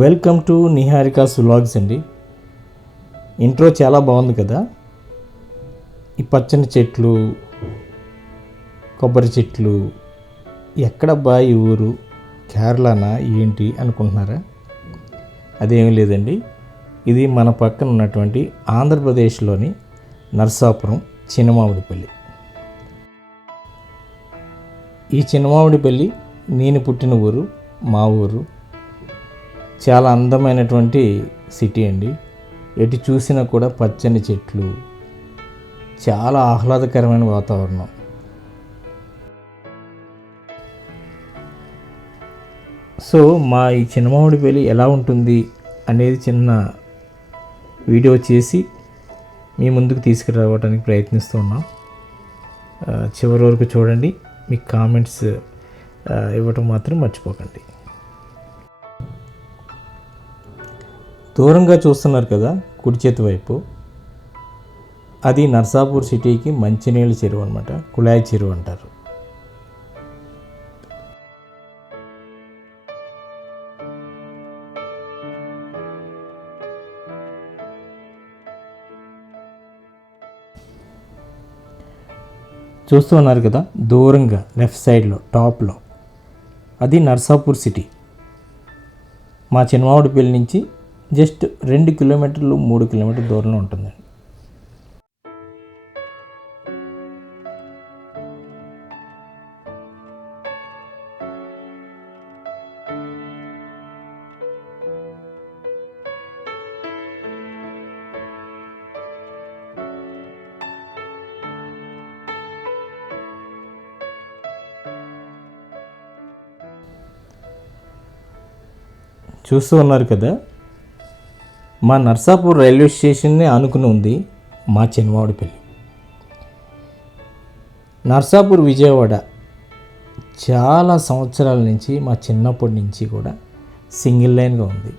Welcome to నిహారికాస్ vlogs అండి. Intro చాలా బాగుంది కదా. ఈ పచ్చని చెట్లు, కొబ్బరి చెట్లు, ఎక్కడబ్బా ఈ ఊరు, కేరళనా ఏంటి అనుకుంటున్నారా? అదేమీ లేదండి, ఇది మన పక్కన ఉన్నటువంటి ఆంధ్రప్రదేశ్లోని నరసాపురం చినమామిడిపల్లి. ఈ చినమామిడిపల్లి నేను పుట్టిన ఊరు, మా ఊరు. చాలా అందమైనటువంటి సిటీ అండి. ఎటు చూసినా కూడా పచ్చని చెట్లు, చాలా ఆహ్లాదకరమైన వాతావరణం. సో మా ఈ చినమామిడిపల్లి ఎలా ఉంటుంది అనేది చిన్న వీడియో చేసి మీ ముందుకు తీసుకురావడానికి ప్రయత్నిస్తూ ఉన్నాం. చివరి వరకు చూడండి. మీ కామెంట్స్ ఇవ్వటం మాత్రం మర్చిపోకండి. దూరంగా చూస్తున్నారు కదా, కుడి చేతి వైపు, అది నర్సాపూర్ సిటీకి మంచినీళ్ళ చెరువు అనమాట. కుళాయి చెరువు అంటారు. చూస్తూ ఉన్నారు కదా, దూరంగా లెఫ్ట్ సైడ్లో టాప్లో, అది నర్సాపూర్ సిటీ. మా చినమామిడిపల్లి నుంచి జస్ట్ 2 కిలోమీటర్లు 3 కిలోమీటర్ల దూరంలో ఉంటుందండి. చూస్తూ ఉన్నారు కదా, మా నర్సాపూర్ రైల్వే స్టేషన్ని ఆనుకుని ఉంది మా చినమామిడిపల్లి. నర్సాపూర్ విజయవాడ చాలా సంవత్సరాల నుంచి, మా చిన్నప్పటి నుంచి కూడా సింగిల్ లైన్గా ఉంది.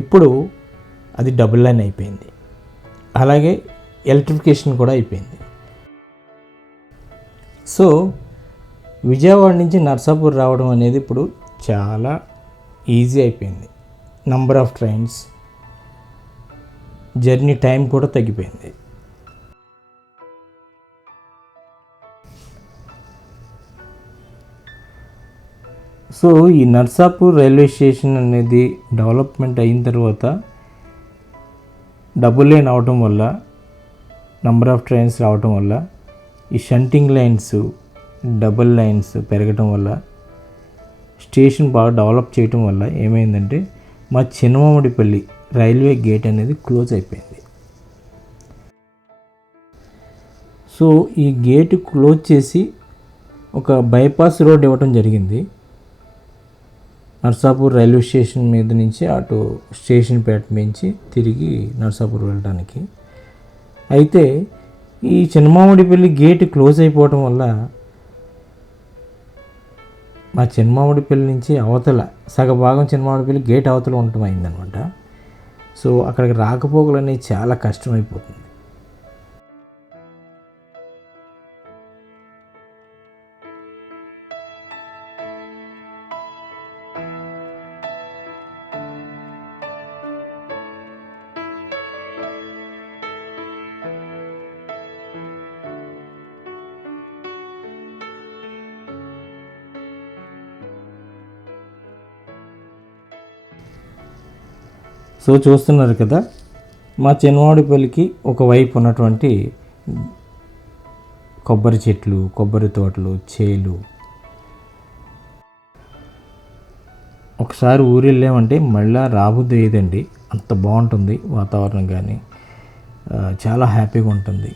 ఇప్పుడు అది డబుల్ లైన్ అయిపోయింది. అలాగే ఎలక్ట్రిఫికేషన్ కూడా అయిపోయింది. సో విజయవాడ నుంచి నర్సాపూర్ రావడం అనేది ఇప్పుడు చాలా ఈజీ అయిపోయింది. Number of trains, journey time కూడా తగ్గిపోయింది. సో ఈ నర్సాపూర్ రైల్వే స్టేషన్ అనేది డెవలప్మెంట్ అయిన తర్వాత డబుల్ లైన్ అవటం వల్ల, నంబర్ ఆఫ్ ట్రైన్స్ రావటం వల్ల, ఈ షంటింగ్ లైన్స్, డబుల్ లైన్స్ పెరగటం వల్ల, స్టేషన్ బాగా డెవలప్ చేయటం వల్ల ఏమైందంటే మా చినమామిడిపల్లి రైల్వే గేట్ అనేది క్లోజ్ అయిపోయింది. సో ఈ గేట్ క్లోజ్ చేసి ఒక బైపాస్ రోడ్ ఇవ్వటం జరిగింది. నర్సాపూర్ రైల్వే స్టేషన్ మీద నుంచి అటు స్టేషన్ పేట నుంచి తిరిగి నర్సాపూర్ వెళ్ళడానికి. అయితే ఈ చినమామిడిపల్లి గేట్ క్లోజ్ అయిపోవటం వల్ల మా చినమామిడిపల్లి నుంచి అవతల సగభాగం చినమామిడిపల్లి గేట్ అవతల ఉండటం అయిందనమాట. సో అక్కడికి రాకపోకలు అనేవి చాలా కష్టమైపోతుంది. సో చూస్తున్నారు కదా, మా చినమామిడిపల్లికి ఒకవైపు ఉన్నటువంటి కొబ్బరి చెట్లు, కొబ్బరి తోటలు, చేలు. ఒకసారి ఊరు వెళ్ళామంటే మళ్ళీ రాబుద్ది ఏదండి, అంత బాగుంటుంది వాతావరణం. కానీ చాలా హ్యాపీగా ఉంటుంది.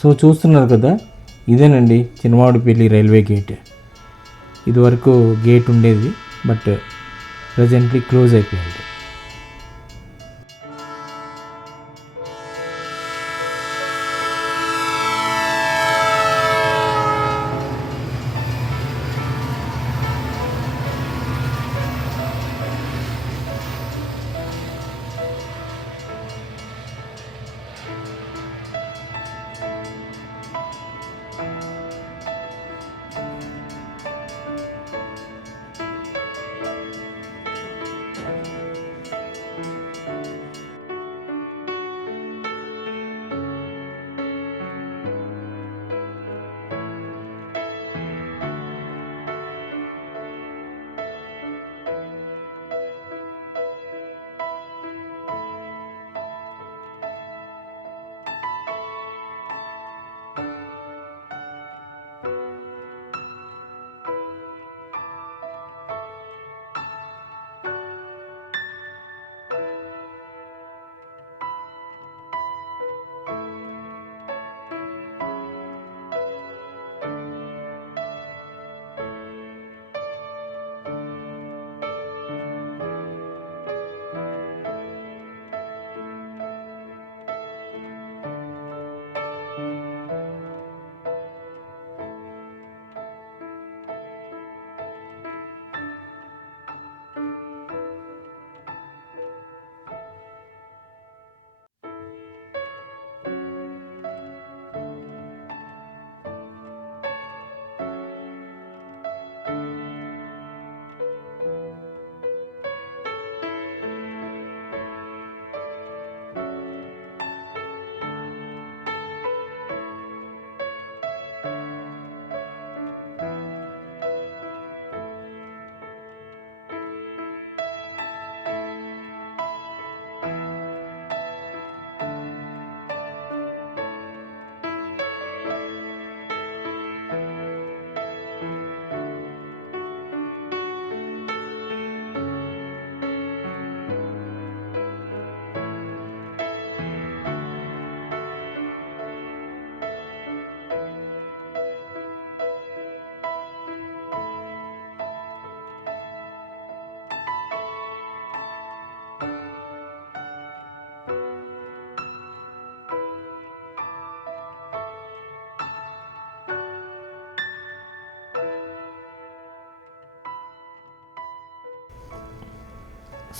సో చూస్తున్నారు కదా, ఇదేనండి చినమామిడిపల్లి రైల్వే గేట్. ఇదివరకు గేట్ ఉండేది, బట్ ప్రజెంట్లీ క్లోజ్ అయిపోయింది.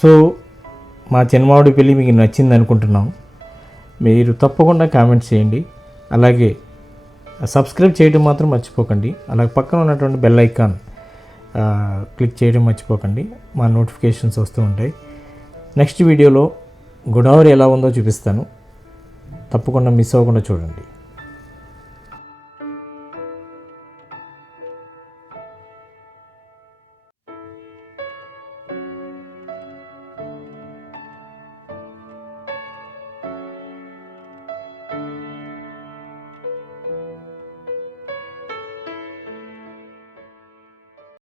సో మా చినమామిడిపల్లి మీకు నచ్చింది అనుకుంటున్నాం. మీరు తప్పకుండా కామెంట్స్ చేయండి, అలాగే సబ్స్క్రైబ్ చేయడం మాత్రం మర్చిపోకండి. అలాగే పక్కన ఉన్నటువంటి బెల్ ఐకాన్ క్లిక్ చేయడం మర్చిపోకండి, మా నోటిఫికేషన్స్ వస్తూ ఉంటాయి. నెక్స్ట్ వీడియోలో గోదావరి ఎలా ఉందో చూపిస్తాను, తప్పకుండా మిస్ అవ్వకుండా చూడండి.